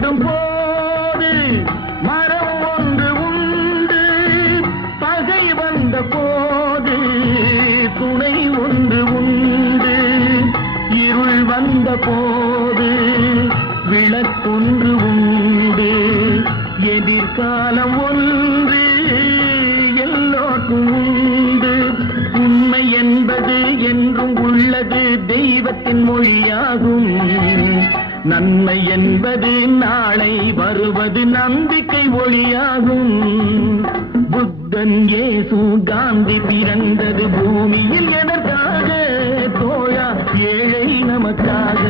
வேண்டும் போது மரம் ஒன்று உண்டு, பகை வந்த போது துணை ஒன்று உண்டு, இருள் வந்த போது விளக்கொன்று உண்டு, எதிர்காலம் ஒன்று எல்லோருக்கும் உண்டு. உண்மை என்பது என்றும் உள்ளது, தெய்வத்தின் மொழியாகும். நன்மை என்பது நாளை வருவது, நம்பிக்கை ஒளியாகும். புத்தன், இயேசு, காந்தி பிறந்தது பூமியில் எதற்காக? தோழா, ஏழை நமக்காக.